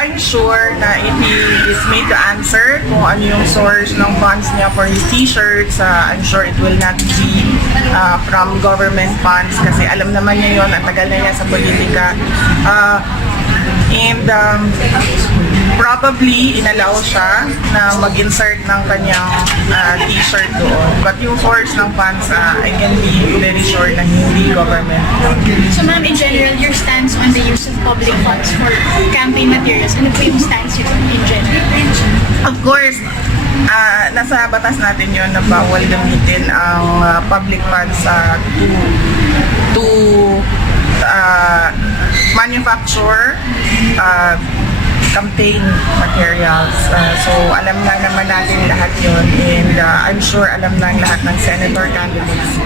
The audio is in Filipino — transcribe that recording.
I'm sure na if he is made to answer kung ano yung source ng funds niya for his t-shirts, I'm sure it will not be from government funds kasi alam naman niya yun, ang tagal na niya sa politika. And probably inallow siya na mag-insert ng kanyang t-shirt doon. But yung source ng funds, I can be very sure na hindi government. So ma'am, in general, your stance on the use of public funds for campaign materials, ano po yung stance yun in general? Of course, nasa batas natin yun na bawal gamitin ang public funds to manufacture campaign materials. So alam na naman natin lahat yun, and I'm sure alam na lahat ng senator candidates.